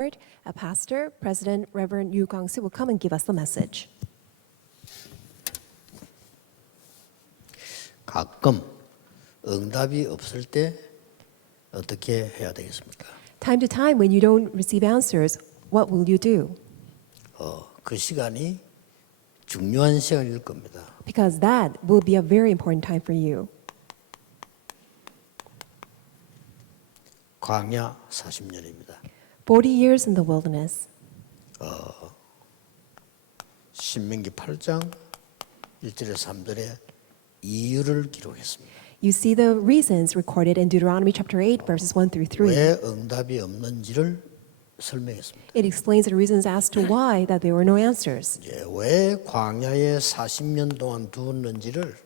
A pastor, President Reverend Yu Kwang-soo will come and give us the message. 가끔 응답이 없을 때 어떻게 해야 되겠습니까? Time to time, when you don't receive answers, what will you do? 그 시간이 중요한 시간일 겁니다. Because that will be a very important time for you. 광야 40년입니다. 40 years in the wilderness. 신명기 8장 1절에서 3절에 이유를 기록했습니다. You see the reasons recorded in Deuteronomy chapter 8, verses 1 through 3. 왜 응답이 없는지를 설명했습니다. It explains the reasons as to why that there were no answers. 이제 왜 광야에 40년 동안 두었는지를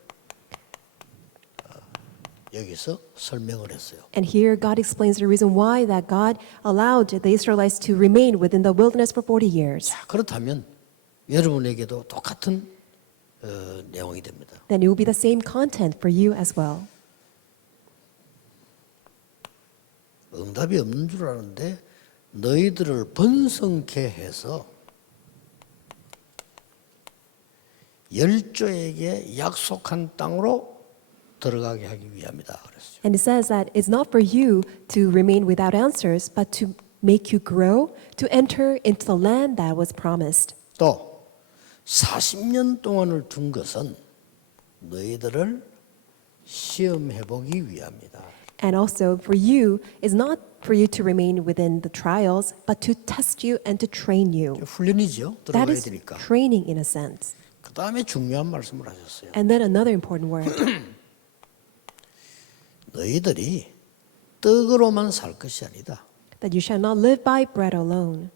여기서 설명을 했어요. And here God explains the reason why that God allowed the Israelites to remain within the wilderness for 40 years. 자, 그렇다면 여러분에게도 똑같은 내용이 됩니다. Then it will be the same content for you as well. 응답이 없는 줄 아는데 너희들을 번성케 해서 열조에게 약속한 땅으로 들어가게 하기 위함이다 그랬어요. And it says that it's not for you to remain without answers, but to make you grow, to enter into the land that was promised. 또 40년 동안을 둔 것은 너희들을 시험해 보기 위함이다. And also for you is not for you to remain within the trials, but to test you and to train you. 훈련이죠. That 들어가야 is 되니까. training in a sense. 그 다음에 중요한 말씀을 하셨어요. And then another important word, 너희들이 떡으로만 살 것이 아니다. that you shall not live by bread alone,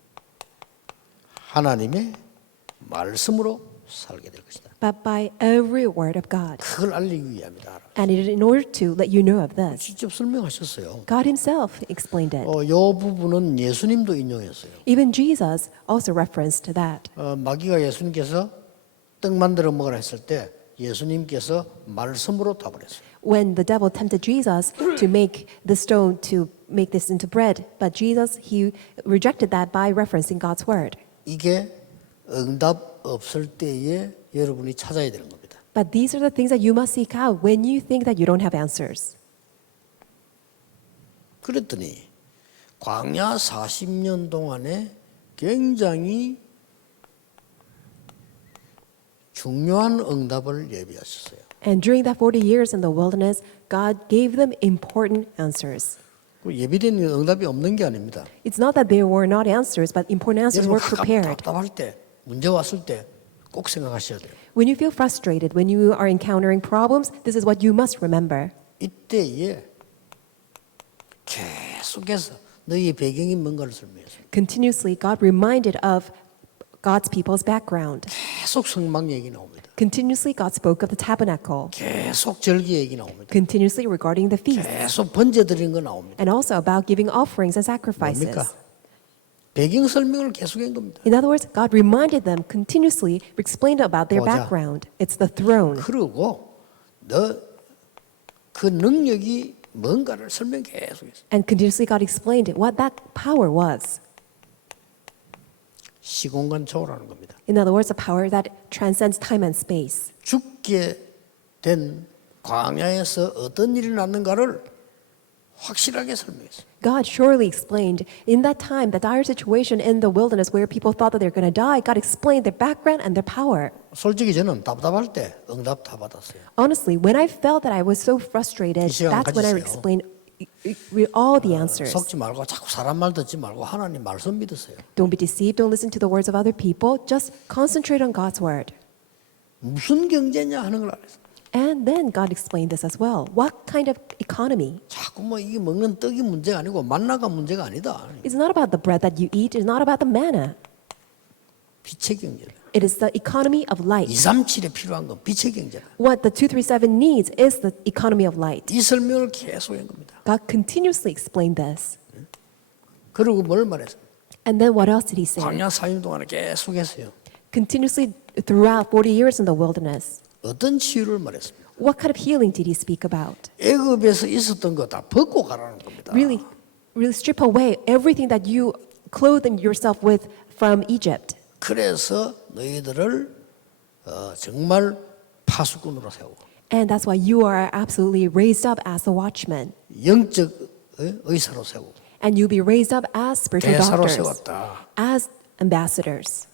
하나님의 말씀으로 살게 될 것이다. but by every word of God. 그걸 알리기 위함이다. And it is in order to let you know of this. 직접 설명하셨어요. God himself explained it. 요 부분은 예수님도 인용했어요. Even Jesus also referenced that. 마귀가 예수님께서 떡 만들어 먹으라 했을 때 예수님께서 말씀으로 답을 했어요. When the devil tempted Jesus to make the stone to make this into bread, but Jesus, he rejected that by referencing God's word. 이게 응답 없을 때에 여러분이 찾아야 되는 겁니다. But these are the things that you must seek out when you think that you don't have answers. 그랬더니 광야 40년 동안에 굉장히 중요한 응답을 예비하셨어요. And during that 40 years in the wilderness, God gave them important answers. 그 예비된 응답이 없는 게 아닙니다. It's not that there were not answers, but important answers 여러분 were prepared. 답답할 때, 문제 왔을 때 꼭 생각하셔야 돼요. When you feel frustrated, when you are encountering problems, this is what you must remember. 이때에 계속해서 너희의 배경이 뭔가를 설명했습니다. Continuously, God reminded of God's people's background. 계속 성막 얘기 나옵니다. Continuously, God spoke of the tabernacle. 계속 절기 얘기 나옵니다. Continuously regarding the feast. 계속 번제 드리는 거 나옵니다. And also about giving offerings and 뭡니까? sacrifices. 배경 설명을 계속한 겁니다. In other words, God reminded them continuously, explained about their 보좌. background. It's the throne. 그리고 너 그 능력이 뭔가를 설명 계속했어요. And continuously, God explained what that power was. 시공간 초월하는 겁니다. In other words, a power that transcends time and space. 죽게 된 광야에서 어떤 일이 났는가를 확실하게 설명했어요. God surely explained in that time, the dire situation in the wilderness where people thought that they're going to die, God explained their background and their power. 솔직히 저는 답답할 때 응답 다 받았어요. Honestly, when I felt that I was so frustrated, 이 시간 that's when I 가지세요. explained all the answers. 속지 말고 자꾸 사람 말 듣지 말고 하나님 말씀 믿으세요. Don't be deceived, don't listen to the words of other people, just concentrate on God's word. 무슨 경제냐 하는 걸 알았어요. And then God explained this as well. What kind of economy? 자꾸 뭐 이게 먹는 떡이 문제가 아니고 만나가 문제가 아니다. It's not about the bread that you eat, it's not about the manna. 빛의 경제다. It is the economy of light. 237에 필요한 건 빛의 경제다. What the 237 needs is the economy of light. 이 설명을 계속한 겁니다. God continuously explained this. 그리고 뭘 말했어요? And then what else did he say? 광야 4년 동안에 계속했어요. Continuously throughout 40 years in the wilderness. 어떤 치유를 말했습니까? What kind of healing did he speak about? 애굽에서 있었던 거 다 벗고 가라는 겁니다. Really strip away everything that you clothed yourself with from Egypt. 그래서 너희들을 정말 파수꾼으로 세우고 And that's why you are absolutely raised up as a watchman. 영적 의사로 세우고 And you'll be raised up as spiritual 대사로 doctors, 세웠다. as ambassadors.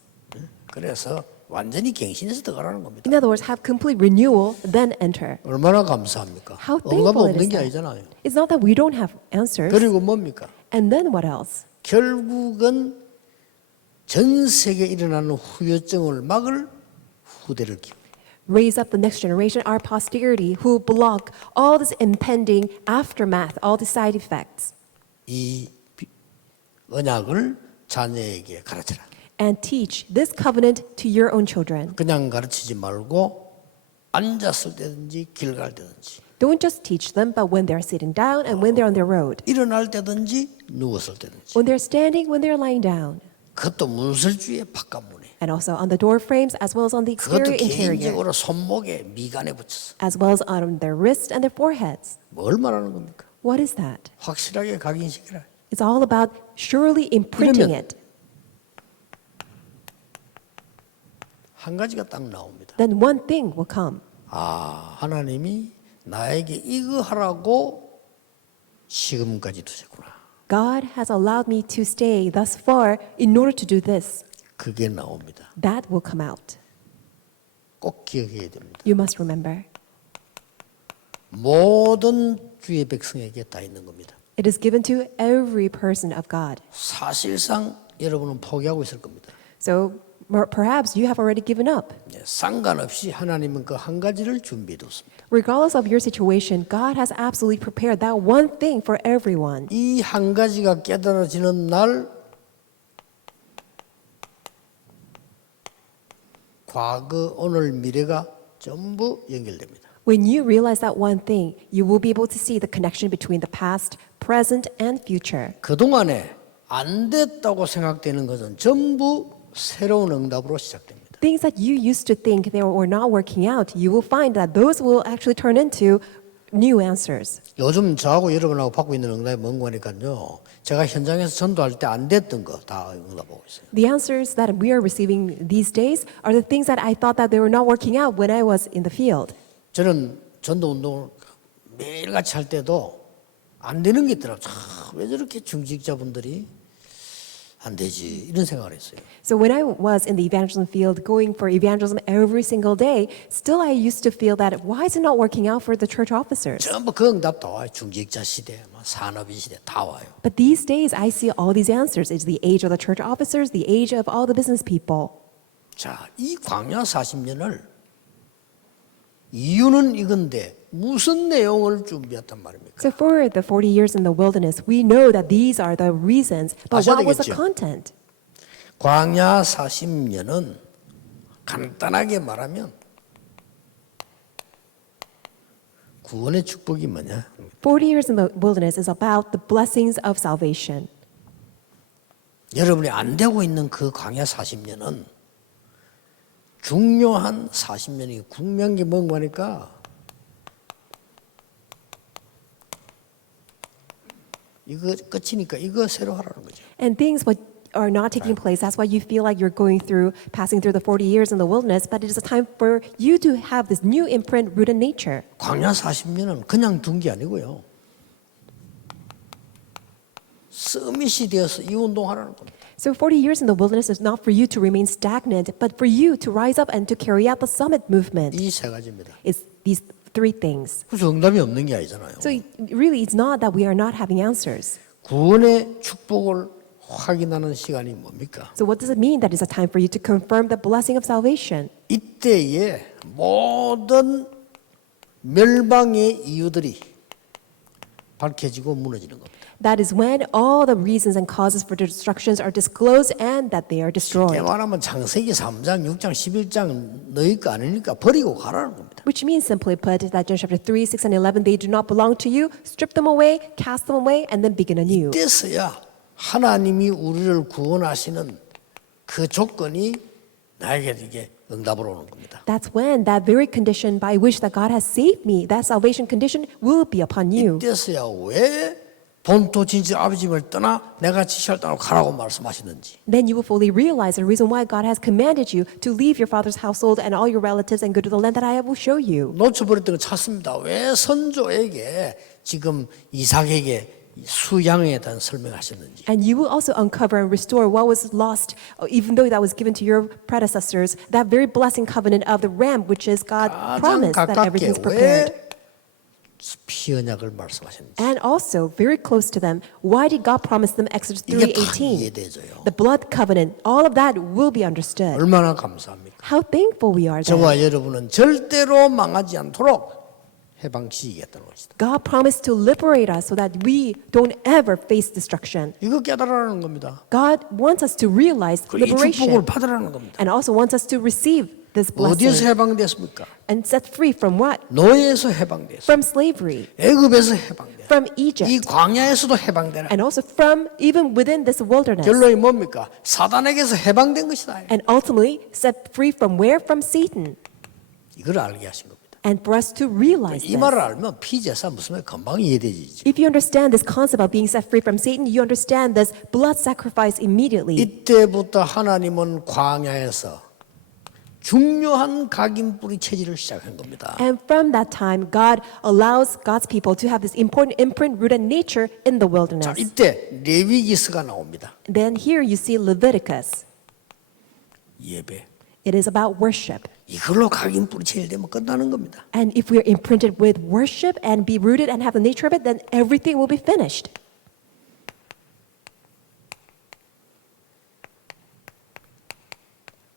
그래서 완전히 갱신해서 들어가라는 겁니다. In other words, have complete renewal, then enter. 얼마나 감사합니까? How 응답 thankful it 없는 is 게 that. 아니잖아요. It's not that we don't have answers. 그리고 뭡니까? And then what else? 결국은 전 세계에 일어나는 후유증을 막을 후대를 키우고 Raise up the next generation, our posterity, who block all this impending aftermath, all the side effects, 이 언약을 자녀에게 가르쳐라. and teach this covenant to your own children. 그냥 가르치지 말고 앉았을 때든지 길 갈 때든지 Don't just teach them, but when they're sitting down and when they're on their road, 일어날 때든지 누웠을 때든지 when they're standing, when they're lying down, 그것도 문설주의 바깥문에 and also on the door frames as well as on the 그것도 exterior interior, 개인적으로 손목에 미간에 붙였어. as well as on their wrists and their foreheads. 뭘 말하는 겁니까? What is that? 확실하게 각인시키라. It's all about surely imprinting 이러면- it. 한 가지가 딱 나옵니다. Then one thing will come. 아, 하나님이 나에게 이거 하라고 지금까지 두셨구나. God has allowed me to stay thus far in order to do this. 그게 나옵니다. That will come out. 꼭 기억해야 됩니다. You must remember. 모든 주의 백성에게 다 있는 겁니다. It is given to every person of God. 사실상 여러분은 포기하고 있을 겁니다. So perhaps you have already given up. 예, 상관없이 하나님은 그 한 가지를 준비해 뒀습니다. Regardless of your situation, God has absolutely prepared that one thing for everyone. 이 한 가지가 깨달아지는 날 과거, 오늘, 미래가 전부 연결됩니다. When you realize that one thing, you will be able to see the connection between the past, present, and future. 그동안에 안 됐다고 생각되는 것은 전부 새로운 응답으로 시작됩니다. Things that you used to think they were not working out, you will find that those will actually turn into new answers. 요즘 저하고 여러분하고 받고 있는 응답이 뭔가 하니까요. 제가 현장에서 전도할 때 안 됐던 거 다 응답하고 있어요. The answers that we are receiving these days are the things that I thought that they were not working out when I was in the field. 저는 전도 운동을 매일같이 할 때도 안 되는 게 있더라고요. 왜 저렇게 중직자분들이 안 되지 이런 생각을 했어요. So when I was in the evangelism field going for evangelism every single day, still I used to feel that why is it not working out for the church officers? 전부 그 응답 다 와요. 중직자 시대, 산업인 시대 다 와요. But these days I see all these answers. It's the age of the church officers, the age of all the business people. 자, 이 광야 40년을 이유는 이건데 무슨 내용을 준비했단 말입니까? So for the 40 years in the wilderness, we know that these are the reasons. But 아셔야 what was the 되겠죠. content? 광야 40년은 간단하게 말하면 구원의 축복이 뭐냐? 40 years in the wilderness is about the blessings of salvation. 여러분이 안 되고 있는 그 광야 40년은 중요한 40년이 중요한 게 뭔가 하니까 이거 끝이니까 이거 새로 하라는 거죠. And things what are not taking place, that's why you feel like you're passing through the 40 years in the wilderness, but it is a time for you to have this new imprint rooted in nature. 광야 40년은 그냥 둔 게 아니고요. 서밋이 되어서 이 운동하라는 겁니다. So 40 years in the wilderness is not for you to remain stagnant, but for you to rise up and to carry out the summit movement. 이 세 가지입니다. It's these three things. 그래서 응답이 없는 게 아니잖아요. So really, it's not that we are not having answers. 구원의 축복을 확인하는 시간이 뭡니까? So what does it mean that it's a time for you to confirm the blessing of salvation? 이때에 모든 멸망의 이유들이 밝혀지고 무너지는 겁니다. That is when all the reasons and causes for destructions are disclosed and that they are 쉽게 destroyed. 말하면 창세기 3장, 6장, 11장 너희 거 아니니까 버리고 가라는 겁니다. Which means, simply put, that John chapter 3, 6, and 11, they do not belong to you. Strip them away, cast them away, and then begin anew. 이때서야 하나님이 우리를 구원하시는 그 조건이 나에게 이게 응답으로 오는 겁니다. That's when that very condition by which that God has saved me, that salvation condition will be upon you. 이때서야 왜 본토 진짜 아버지 집을 떠나 내가 지시할 땅으로 가라고 말씀하시는지. Then you will fully realize the reason why God has commanded you to leave your father's household and all your relatives and go to the land that I will show you. 놓쳐버렸던 거 찾습니다. 왜 선조에게 지금 이삭에게 수양에 대한 설명하셨는지. And you will also uncover and restore what was lost, even though that was given to your predecessors, that very blessing covenant of the ram, which is God 가장 promised that 가깝게 everything's prepared. 왜 피언약을 말씀하셨는지. And also, very close to them, why did God promise them Exodus 이게 다 3:18? 이해되죠요. The blood covenant, all of that will be understood. 얼마나 감사합니까? How thankful we are then. 저와 여러분은 절대로 망하지 않도록 해방시키겠다는 것이다. God promised to liberate us so that we don't ever face destruction. 이거 깨달으라는 겁니다. God wants us to realize 이 축복을 liberation 받으라는 겁니다. and also wants us to receive this 어디에서 blessing 해방됐습니까? and set free from what? 노예에서 해방됐어. From slavery, 애굽에서 해방됐어. from 이 Egypt, 광야에서도 해방되라. and also from even within this wilderness. 결론이 뭡니까? 사단에게서 해방된 것이다. And ultimately set free from where? From Satan. 이걸 알게 하신 겁니다. And for us to realize 이 this. 말을 알면 피제사 무슨 말 금방 이해되지. If you understand this concept of being set free from Satan, you understand this blood sacrifice immediately. 이때부터 하나님은 광야에서 중요한 각인뿌리 체질을 시작한 겁니다. And from that time, God allows God's people to have this important imprint rooted nature in the 자, wilderness. 이때 레위기스가 나옵니다. Then here you see Leviticus. 예배. It is about worship. 이걸로 각인뿌리 체질되면 끝나는 겁니다. And if we are imprinted with worship and be rooted and have the nature of it, then everything will be finished.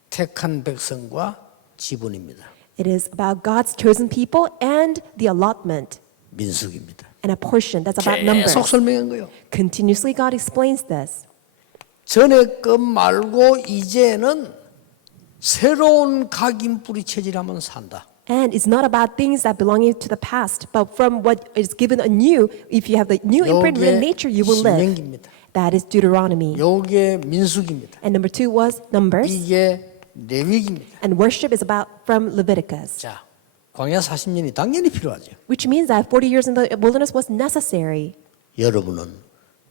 택한 백성과 지분입니다. It is about God's chosen people and the allotment 민숙입니다. and a portion. That's about numbers. 계속 설명한 거예요. Continuously, God explains this. 전에 것 말고 이제는 새로운 각인뿌리 체질하면 산다. And it's not about things that belong to the past, but from what is given anew. If you have the new imprint 요게 in nature, you will live. 신명기입니다. That is Deuteronomy. 요게 민숙입니다. And number 2 was Numbers. 이게 레위기입니다. And worship is about from Leviticus, 자, 광야 40년이 당연히 필요하죠. which means that 40 years in the wilderness was necessary. 여러분은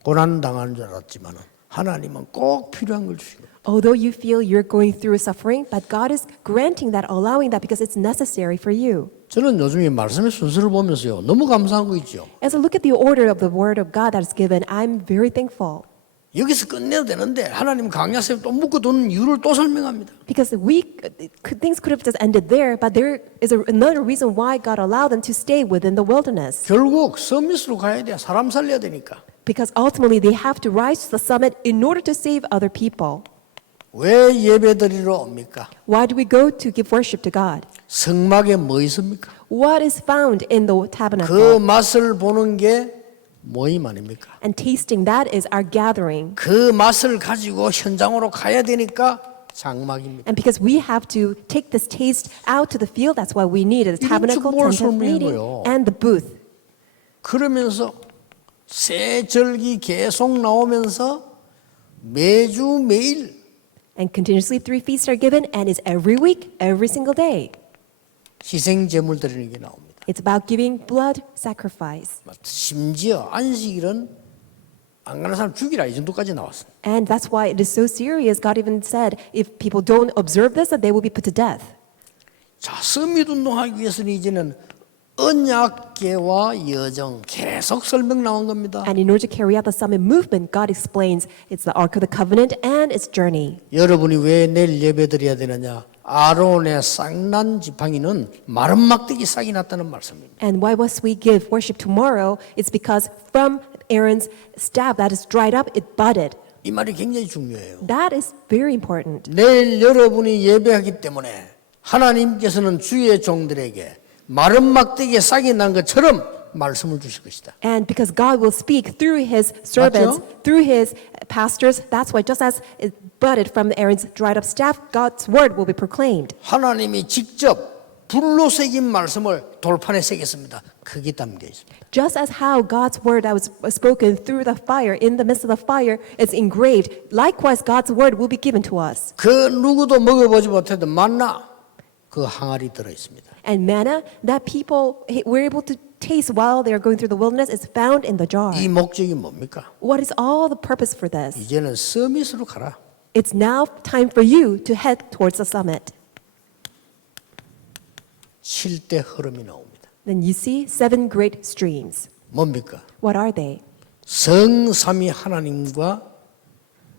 고난 당하는 줄 알았지만은 하나님은 꼭 필요한 걸 주신 겁니다. Although you feel you're going through suffering, but God is granting that, allowing that because it's necessary for you. 저는 요즘에 말씀의 순서를 보면서요 너무 감사한 거 있죠. As I look at the order of the word of God that is given, I'm very thankful. 여기서 끝내야 되는데 하나님 강야세 또 묶어두는 이유를 또 설명합니다. Because things could have just ended there, but there is another reason why God allowed them to stay within the wilderness. 결국 서밋으로 가야 돼. 사람 살려야 되니까. Because ultimately they have to rise to the summit in order to save other people. 왜 예배드리러 옵니까? Why do we go to give worship to God? 성막에 뭐 있습니까? What is found in the 그 tabernacle? 맛을 보는 게 모임 아닙니까? And tasting that is our gathering. 그 맛을 가지고 현장으로 가야 되니까 장막입니다. And because we have to take this taste out to the field, that's why we need a 이런 tabernacle, 축복을 tent of 설명한 meeting, 거예요. and the booth. 그러면서 새 절기 계속 나오면서 매주 매일 And continuously 3 feasts are given, and it's every week, every single day. 희생 제물 드리는 게 나옵니다. It's about giving blood sacrifice. 심지어 안식일은 안 가는 사람 죽이라 이 정도까지 나왔어요. And that's why it is so serious. God even said, if people don't observe this, that they will be put to death. 자, 서밋 운동하기 위해서는 이제는 언약궤와 여정 계속 설명 나온 겁니다. And in order to carry out the summit movement, God explains it's the Ark of the Covenant and its journey. 여러분이 왜 내일 예배드려야 되느냐? 아론의 쌍난 지팡이는 마른 막대기 싹이 났다는 말씀입니다. And why must we give worship tomorrow? It's because from Aaron's staff that is dried up, it budded. 이 말이 굉장히 중요해요. That is very important. 내일 여러분이 예배하기 때문에 하나님께서는 주의 종들에게 마른 막대기에 싹이 난 것처럼 말씀을 주실 것이다. And because God will speak through his servants, 맞죠? through his pastors, that's why just as it budded from Aaron's dried up staff, God's word will be proclaimed. 하나님이 직접 불로 새긴 말씀을 돌판에 새겼습니다. 그게 담겨 있습니다. Just as how God's word that was spoken through the fire, in the midst of the fire, is engraved, likewise God's word will be given to us. 그 누구도 먹어보지 못했던 만나 그 항아리 들어 있습니다. And manna that people were able to taste while they are going through the wilderness is found in the jar. 이 목적이 뭡니까? What is all the purpose for this? 이제는 서밋으로 가라. It's now time for you to head towards the summit. 7대 흐름이 나옵니다. Then you see 7 great streams. 뭡니까? What are they? 성삼위 하나님과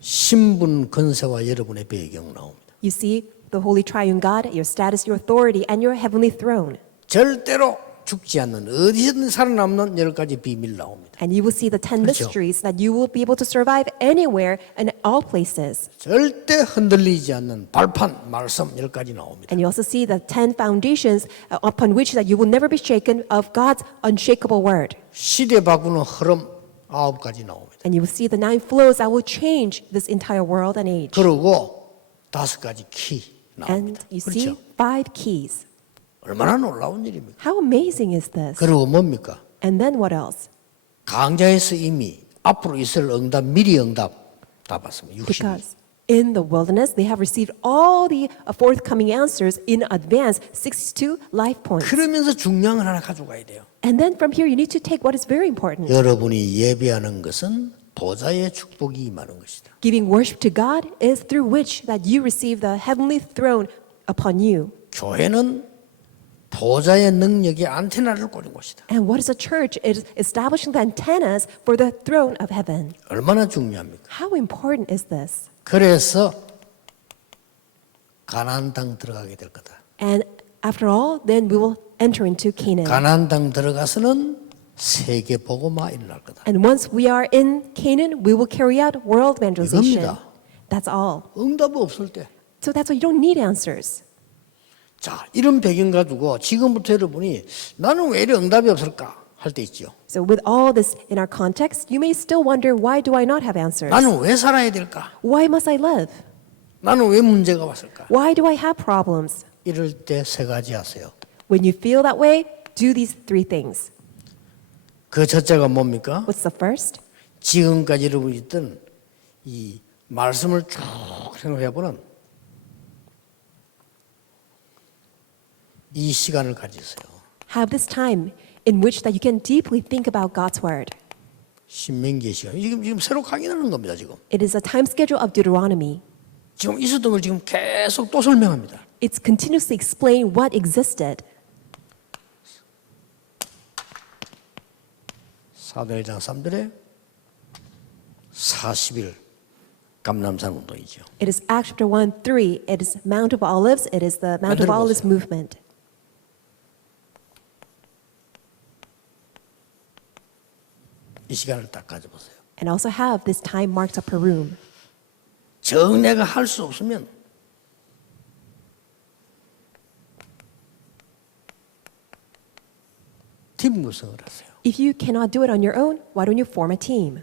신분 권세와 여러분의 배경 나옵니다. You see the Holy Triune God, your status, your authority, and your heavenly throne. 절대로 죽지 않는 어디서든 살아남는 10가지 비밀 나옵니다. And you will see the 10 그렇죠. mysteries that you will be able to survive anywhere and all places. 절대 흔들리지 않는 발판 말씀 10가지 나옵니다. And you also see the 10 foundations upon which that you will never be shaken of God's unshakable word. 시대 바꾸는 흐름 9가지 나옵니다. And you will see the 9 flows that will change this entire world and age. 그리고 5가지 키 And 나옵니다. you see 그렇죠? 5 keys. 얼마나 놀라운 일입니까? How amazing is this? 그리고 뭡니까? And then what else? 강자에서 이미 앞으로 있을 응답 미리 응답 다 받습니다. 60일. Because in the wilderness, they have received all the forthcoming answers in advance, 62 life points. 그러면서 중요한 걸 하나 가져가야 돼요. And then from here, you need to take what is very important. 여러분이 예배하는 것은 보좌의 축복이 임하는 것이다. Giving worship to God is through which that you receive the heavenly throne upon you. 교회는 보좌의 능력의 안테나를 꽂은 곳이다. And what is a church? It is establishing the antennas for the throne of heaven. 얼마나 중요합니까? How important is this? 그래서 가나안 땅 들어가게 될 거다. And after all, then we will enter into Canaan. 가나안 땅 들어가서는 세계 복음화 일어날 거다. And once we are in Canaan, we will carry out world evangelization. 이겁니다. That's all. 응답 없을 때. So that's why you don't need answers. 자, 이런 배경 가지고 지금부터 여러분이 나는 왜 이래 응답이 없을까 할 때 있죠. So with all this in our context, you may still wonder, why do I not have answers? 나는 왜 살아야 될까? Why must I live? 나는 왜 문제가 왔을까? Why do I have problems? 이럴 때 3가지 하세요. When you feel that way, do these 3 things. 그 첫째가 뭡니까? What's the first? 지금까지 여러분이 있던 이 말씀을 쭉 생각해보는 이 시간을 가지세요. Have this time in which that you can deeply think about God's word. 신명기의 시간. 지금 새로 강의하는 겁니다. 지금. It is a time schedule of Deuteronomy. 지금 있었던 걸 지금 계속 또 설명합니다. It's continuously explain what existed. 사도행전 3절에 40일 감람산 운동이죠. It is Acts chapter 1:3. It is Mount of Olives. It is the Mount of Olives 만들어보세요. movement. 이 시간을 딱 가져보세요. And also have this time marked up per room. 정내가 할 수 없으면 팀 구성을 하세요. If you cannot do it on your own, why don't you form a team?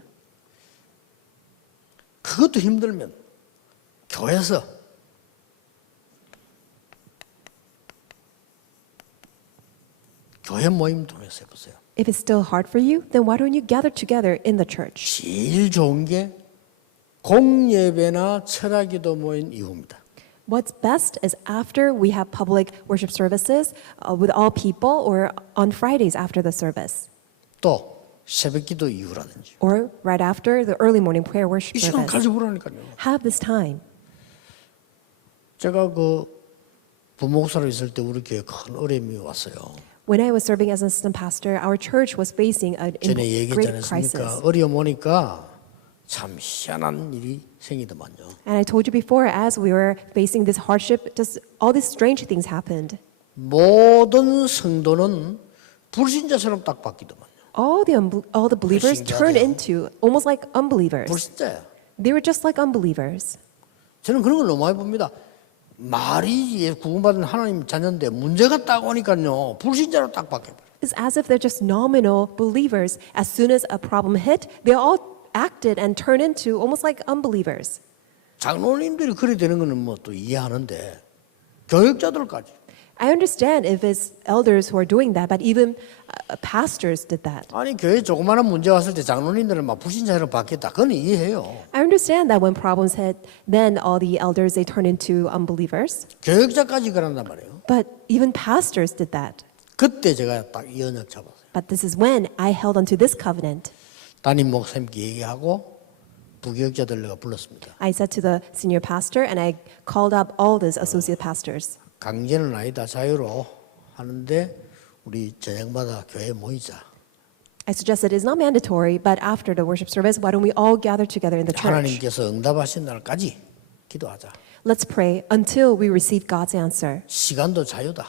그것도 힘들면 교회에서 교회 모임 통해서 해보세요. If it's still hard for you, then why don't you gather together in the church? 제일 좋은 게 공예배나 철학기도 모인 이후입니다. What's best is after we have public worship services with all people or on Fridays after the service 또 새벽기도 이후라든지 or right after the early morning prayer worship 이 시간 service. 가져보라니까요. Have this time. 제가 그 부목사로 있을 때 우리 교회 큰 어려움이 왔어요. When I was serving as an assistant pastor, our church was facing a 전에 얘기했지 great 않았습니까? crisis. 어려움 오니까 참 희한한 일이 생기더만요. And I told you before, as we were facing this hardship, just all these strange things happened. 모든 성도는 불신자처럼 딱 바뀌더만요. All the believers 불신자들이요. turned into almost like unbelievers. 불신자야. They were just like unbelievers. 저는 그런 걸 너무 많이 봅니다. 말이 구원받은 하나님 자녀인데 문제가 딱 오니까요. 불신자로 딱 바뀌어버려요. It's as if they're just nominal believers. As soon as a problem hit, they all acted and turned into almost like unbelievers. 장로님들이 그래 되는 거는 뭐 또 이해하는데 교육자들까지 I understand if it's elders who are doing that, but even pastors did that. 아니 교회 조그마한 문제 왔을 때 장로님들은 막 불신자로 바뀌었다. 그건 이해해요. I understand that when problems hit, then all the elders, they turn into unbelievers. 교육자까지 그런단 말이에요. But even pastors did that. 그때 제가 딱 이 언약 잡았어요. But this is when I held onto this covenant. 담임 목사님께 얘기하고 부교육자들 내가 불렀습니다. I said to the senior pastor, and I called up all these associate pastors. 강제는 아니다, 자유로 하는데 우리 저녁마다 교회에 모이자. I suggested it's not mandatory, but after the worship service, why don't we all gather together in the church? 하나님께서 응답하신 날까지 기도하자. Let's pray until we receive God's answer. 시간도 자유다.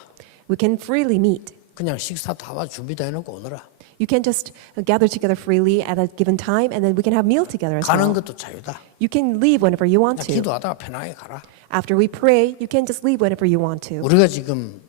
We can freely meet. 그냥 식사 다 준비 다 해놓고 오너라. You can just gather together freely at a given time, and then we can have meal together as 가는 well. 것도 자유다. You can leave whenever you want 그냥 to. 기도하다가 편하게 가라. After we pray, you can just leave whenever you want to. 우리가 지금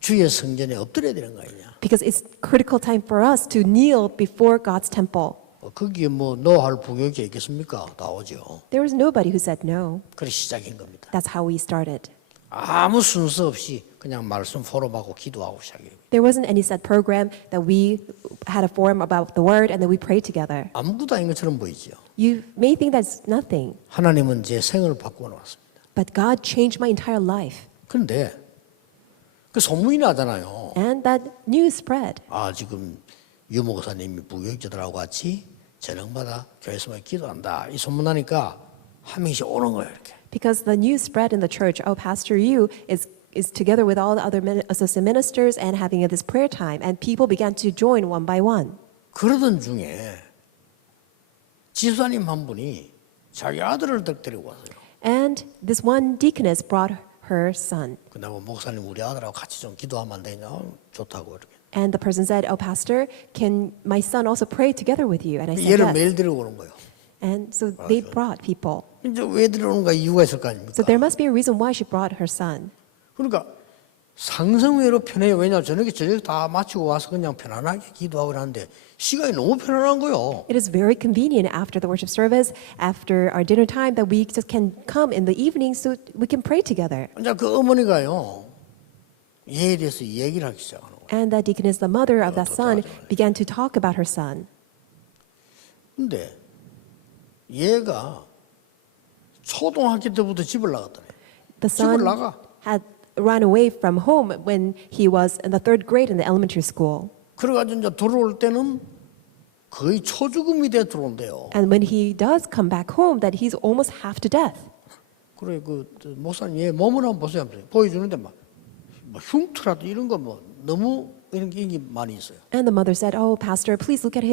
주의 성전에 엎드려야 되는 거 아니냐. Because it's critical time for us to kneel before God's temple. 거기에 뭐 노할 부교육자 있겠습니까? 나오죠. There was nobody who said no. 그래 시작인 겁니다. That's how we started. 아무 순서 없이 그냥 말씀 포럼하고 기도하고 시작해요. There wasn't any set program that we had a forum about the word and then we prayed together. 아무것도 아닌 것처럼 보이죠. You may think that's nothing, 하나님은 제 생을 바꾸어 놓았습니다. but God changed my entire life. 그런데 그 소문이 나잖아요. And that news spread. 아 지금 유 목사님이 부교육자들하고 같이 저녁마다 교회에서만 기도한다. 이 소문 나니까 한 명씩 오는 거예요. 이렇게. Because the news spread in the church, oh, Pastor Yu is together with all the other associate ministers and having this prayer time. And people began to join one by one. 그러던 중에 지사님 한 분이 자기 아들을 데리고 왔어요. And this one deaconess brought her son. 그다음에 목사님 우리 아들하고 같이 좀 기도하면 안 되냐? 좋다고 이렇게. And the person said, oh, Pastor, can my son also pray together with you? And I said, 얘를 yes. 매일 데리고 오는 거예요. And so they brought people. 이제 왜 데려오는가 이유가 있을 거 아닙니까? So there must be a reason why she brought her son. 그러니까 상성외로 편해요. 왜냐 저녁에 저녁 다 마치고 와서 그냥 편안하게 기도하고 하는데 시간이 너무 편안한 거요. It is very convenient after the worship service, after our dinner time, that we just can come in the evening so we can pray together. 이제 그 어머니가요 얘에 대해서 얘기를 하기 시작하는 거예요. And that deaconess, the mother of that son, began to talk about her son. 근데 얘가 초등학교 때부터 집을 나갔더래. The 집을 son 나가. had run away from home when he was in the 3rd grade in the elementary school. 그래가지고 이제 들어올 때는 거의 초죽음이 돼 들어온대요. And when he does come back home, that he's almost half to death. 그래 그 목사님 얘 몸을 한번 보세요. 보여주는데 막 흉터라도 이런 거 뭐 너무 이런 게 많이 있어요. And the mother said, "Oh, Pastor, please look at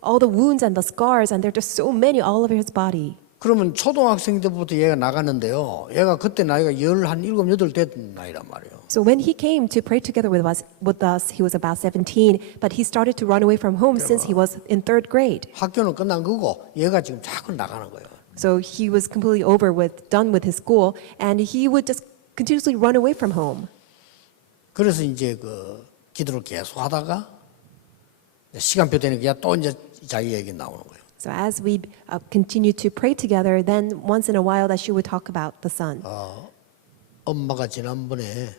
all the wounds and the scars, and there are just so many all over his body." 그러면 초등학생 때부터 얘가 나갔는데요. 얘가 그때 나이가 17, 8 됐던 나이란 말이에요. So when he came to pray together with us, he was about 17, but he started to run away from home since he was in 3rd grade. 학교는 끝난 거고 얘가 지금 자꾸 나가는 거예요. So he was completely done with his school, and he would just continuously run away from home. 그래서 이제 그 기도를 계속 하다가 시간표 되니까 또 이제 자기 얘기 나오는 거예요. So as we continued to pray together, then once in a while that she would talk about the son. 엄마가 지난번에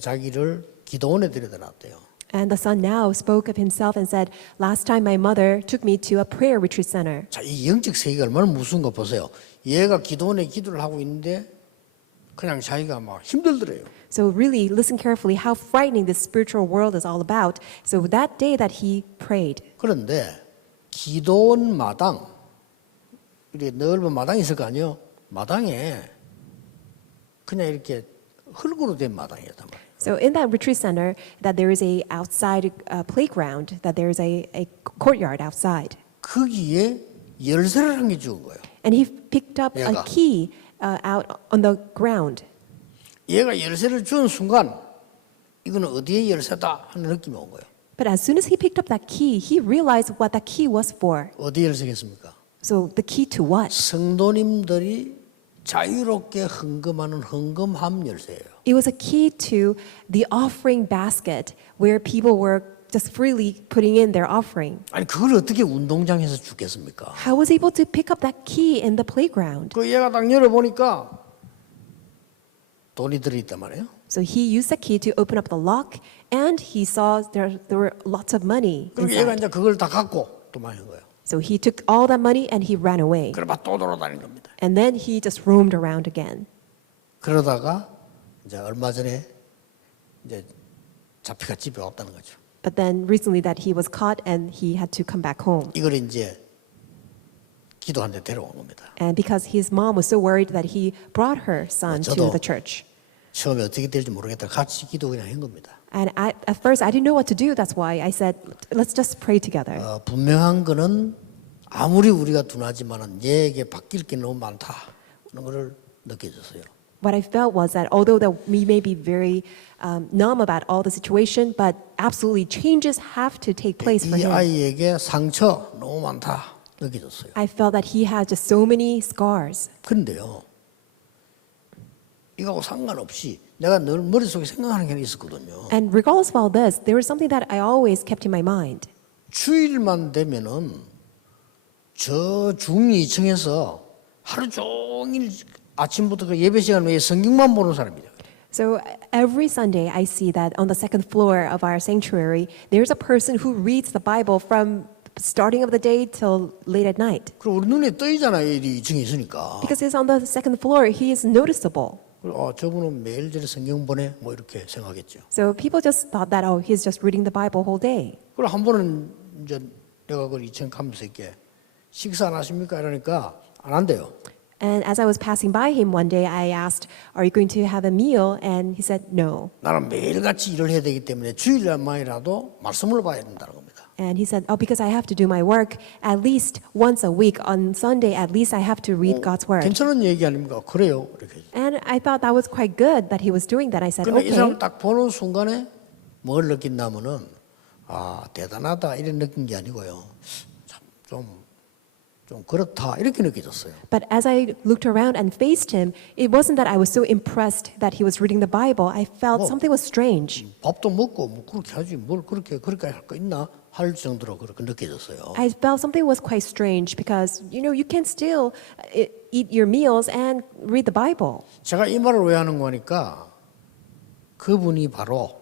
자기를 기도원에 데려다 놨대요. And the son now spoke of himself and said, "Last time my mother took me to a prayer retreat center." 자, 이 영적 세계가 얼마나 무서운 거 보세요. 얘가 기도원에 기도를 하고 있는데 그냥 자기가 막 힘들더래요. So really listen carefully how frightening this spiritual world is all about. So that day that he prayed, 그런데 기도원 마당, 이렇게 넓은 마당이 있을 거 아니에요. 마당에 그냥 이렇게 흙으로 된 마당이었단 말이에요. so in that retreat center, that there is a outside playground, that there is a courtyard outside. 거기에 열쇠를 한 개 주은 거예요. And he picked up 얘가. a key out on the ground. 얘가 열쇠를 주는 순간 이거는 어디의 열쇠다 하는 느낌이 온 거예요. But as soon as he picked up that key, he realized what that key was for. 어디 열쇠겠습니까? So the key to what? 성도님들이 자유롭게 헌금하는 헌금함 열쇠예요. It was a key to the offering basket where people were just freely putting in their offering. 아니 그걸 어떻게 운동장에서 주겠습니까? How was he able to pick up that key in the playground? 그 얘가 딱 열어보니까 돈이 들어있단 말이에요. So he used the key to open up the lock, and he saw there were lots of money 그리고 얘가 inside. 이제 그걸 다 갖고 도망한 거예요. So he took all that money and he ran away. 그래 막 또 돌아다닌 겁니다. And then he just roamed around again. 그러다가 이제 얼마 전에 이제 잡혀가 집에 왔다는 거죠. But then recently that he was caught and he had to come back home. 이걸 이제 기도한데 데려온 겁니다. And because his mom was so worried that he brought her son to 저도 the church. 처음에 어떻게 될지 모르겠다. 같이 기도 그냥 한 겁니다. And at first, I didn't know what to do. That's why I said, let's just pray together. 분명한 거는 아무리 우리가 둔하지만은 얘에게 바뀔 게 너무 많다. 그런 거를 느껴졌어요. What I felt was that although that we may be very numb about all the situation, but absolutely changes have to take place for 이 him. 아이에게 상처 너무 많다 느껴졌어요. I felt that he had just so many scars. 그런데요, 이거하고 상관없이 내가 늘 머릿속에 생각하는 게 있었거든요. And regardless of all this, there was something that I always kept in my mind. 주일만 되면은 저 중2층에서 하루 종일 아침부터 그 예배 시간 외에 성경만 보는 사람이죠. So every Sunday, I see that on the second floor of our sanctuary, there's a person who reads the Bible from starting of the day till late at night. 그리고 우리 눈에 떠이잖아요. 이 2층에 있으니까. Because he's on the second floor, he is noticeable. 저분은 매일 저리 성경 보내 뭐 이렇게 생각했죠. So people just thought that, oh, he's just reading the Bible whole day. 그리고 한 번은 이제 내가 그 2층 가면서 이렇게 식사 안 하십니까? 이러니까 안 한대요. And as I was passing by him one day, I asked, are you going to have a meal? And he said, no. 나는 매일같이 일을 해야 되기 때문에 주일날만이라도 말씀을 봐야 된다는 겁니다. And he said, oh, because I have to do my work at least once a week. On Sunday, at least I have to read God's word. 괜찮은 얘기 아닙니까? 그래요. 이렇게. And I thought that was quite good that he was doing that. I said, 근데 이 okay. 사람 딱 보는 순간에 뭘 느낀다면은 대단하다 이런 느낀 게 아니고요. 참 좀 그렇다 이렇게 느껴졌어요. But as I looked around and faced him, it wasn't that I was so impressed that he was reading the Bible. I felt something was strange. 밥도 먹고 뭐 그렇게 하지 뭘 그렇게 할 거 있나 할 정도로 그렇게 느껴졌어요. I felt something was quite strange because, you know, you can still eat your meals and read the Bible. 제가 이 말을 왜 하는 거니까 그분이 바로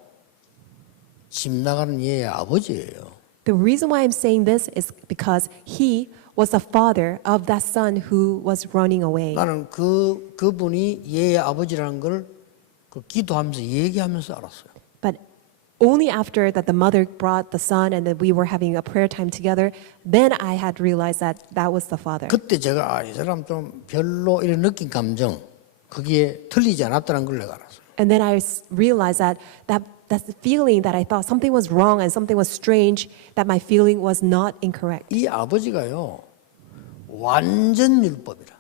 집 나가는 얘의 아버지예요. The reason why I'm saying this is because he was the father of that son who was running away. 나는 그분이 얘의 아버지라는 걸 그 기도하면서 얘기하면서 알았어요. But only after that the mother brought the son and that we were having a prayer time together, then I had realized that that was the father. 그때 제가 이 사람 좀 별로 이런 느낀 감정 그게 틀리지 않았다는 걸 내가 알았어요. And then I realized that that's the feeling that I thought something was wrong and something was strange, that my feeling was not incorrect. 이 아버지가요 완전 율법이라.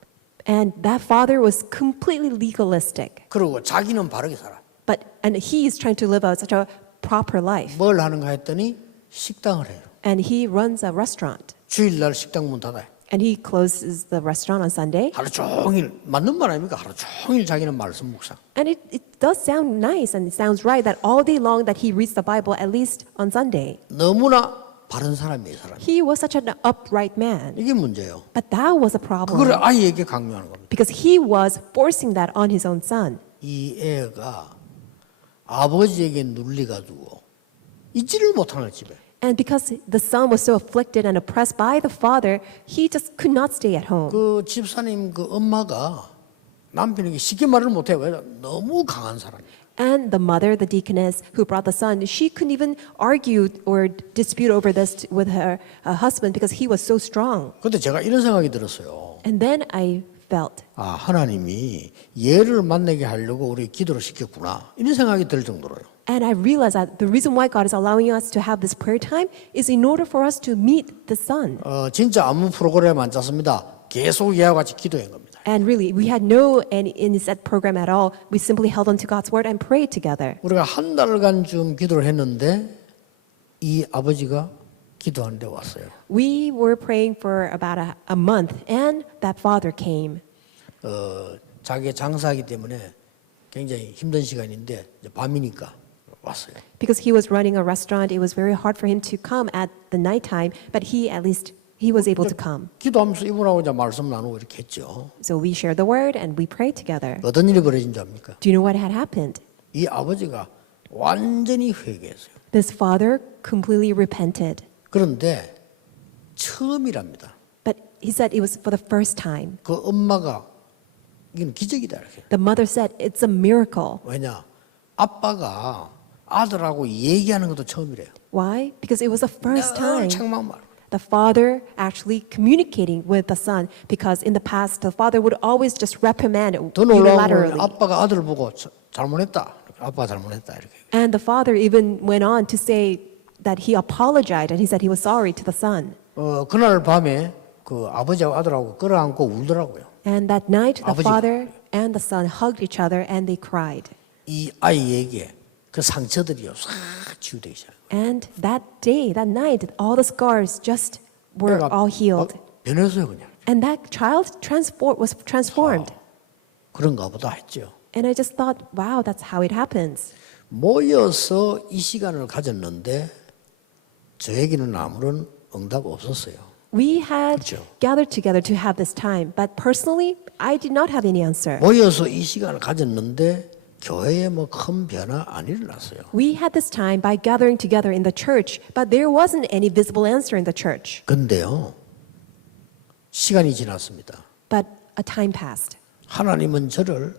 And that father was completely legalistic. 그리고 자기는 바르게 살아. And he is trying to live out such a proper life. 뭘 하는가 했더니 식당을 해요. And he runs a restaurant. 주일날 식당 문 닫아요. And he closes the restaurant on Sunday. 하루 종일 맞는 말 아닙니까? 하루 종일 자기는 말씀 묵상. And it does sound nice and it sounds right that all day long that he reads the Bible at least on Sunday. 너무나 바른 사람이에요, 사람. He was such an upright man. 이게 문제예요. But that was a 그걸 problem 아이에게 강요하는 겁니다. because he was forcing that on his own son. 이 애가 아버지에게 눌려가지고 있지를 못하는 집에. And because the son was so afflicted and oppressed by the father, he just could not stay at home. 그 집사님 그 엄마가 남편에게 쉽게 말을 못해요. 왜? 너무 강한 사람이에요. And the mother, the deaconess who brought the son, she couldn't even argue or dispute over this with her husband because he was so strong. 그때 제가 이런 생각이 들었어요. And then I felt, 하나님이 얘를 만나게 하려고 우리 기도를 시켰구나. 이런 생각이 들 정도로요. and I realized that the reason why God is allowing us to have this prayer time is in order for us to meet the son. 진짜 아무 프로그램 안 짰습니다. 계속 얘와 같이 기도한 겁니다. And really, we had no any set program at all. We simply held on to God's word and prayed together. 우리가 한 달간 좀 기도를 했는데 이 아버지가 기도하는데 왔어요. We were praying for about a month, and that father came. 자기 장사하기 때문에 굉장히 힘든 시간인데 이제 밤이니까 왔어요. Because he was running a restaurant, it was very hard for him to come at the nighttime, but at least he was able to come. 기도하면서 이분하고 이제 말씀 나누고 이렇게 했죠. So we shared the word and we prayed together. 어떤 일이 벌어진 줄 압니까? Do you know what had happened? 이 아버지가 완전히 회개했어요. This father completely repented. 그런데 처음이랍니다. But he said it was for the first time. 그 엄마가 이건 기적이다 이렇게. The mother said it's a miracle. 왜냐? 아빠가 아들하고 얘기하는 것도 처음이래요. Why? Because it was the first 늘 time 책망만. the father actually communicating with the son. Because in the past, the father would always just reprimand 더 놀라운 건 unilaterally. 아빠가 아들을 보고 잘못했다. 아빠가 잘못했다 이렇게. And the father even went on to say that he apologized and he said he was sorry to the son. 그날 밤에 그 아버지하고 아들하고 끌어안고 울더라고요. And that night, the 아버지가. father and the son hugged each other and they cried. 이 아이에게 그 상처들이요 싹 치유되기 시작. And that day, that night, all the scars just were 애가 all healed. 변했어요 그냥. And that child was transformed. 그런가 보다 했죠. And I just thought, wow, that's how it happens. 모여서 이 시간을 가졌는데 저에게는 아무런 응답 없었어요. We had 그렇죠. gathered together to have this time, but personally, I did not have any answer. 모여서 이 시간을 가졌는데 교회에 뭐 큰 변화 안 일어났어요. We had this time by gathering together in the church, but there wasn't any visible answer in the church. 근데요, 시간이 지났습니다. But a time passed. 하나님은 저를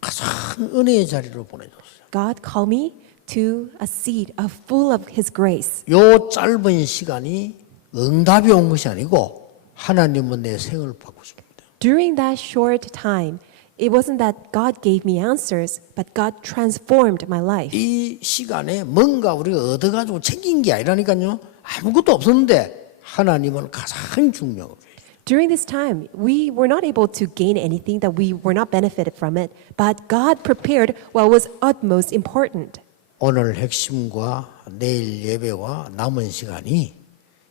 가장 은혜의 자리로 보내줬어요. God called me to a seat full of His grace. 요 짧은 시간이 응답이 온 것이 아니고 하나님은 내 생을 바꾸십니다. During that short time, it wasn't that God gave me answers, but God transformed my life. 이 시간에 뭔가 우리가 얻어가지고 챙긴 게 아니라니까요. 아무것도 없었는데 하나님은 가장 중요한 거예요. During this time, we were not able to gain anything that we were not benefited from it, but God prepared what was utmost important. 오늘 핵심과 내일 예배와 남은 시간이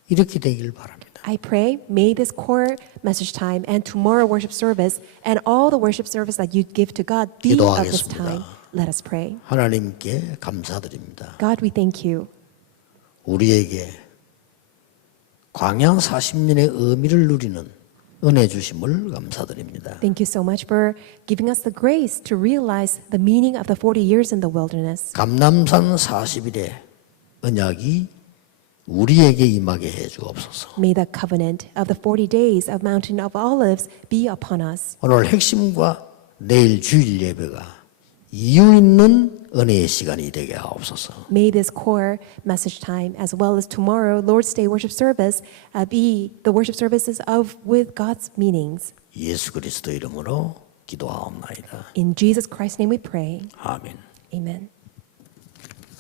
이렇게 되길 바랍니다. I pray, may this core message time and tomorrow worship service and all the worship service that you give to God be of this 기도하겠습니다. time. Let us pray. 하나님께 감사드립니다. God, we thank you. 우리에게 광야 40년의 의미를 누리는 은혜 주심을 감사드립니다. Thank you so much for giving us the grace to realize the meaning of the 40 years in the wilderness. 감남산 40일의 언약이 우리에게 임하게 해 주옵소서. May the covenant of the 40 days of Mountain of Olives be upon us. 오늘 핵심과 내일 주일 예배가 이유 있는 은혜의 시간이 되게 하옵소서. May this core message time, as well as tomorrow Lord's Day worship service, be the worship services with God's meanings. 예수 그리스도 이름으로 기도하옵나이다. In Jesus Christ's name we pray. 아멘. Amen.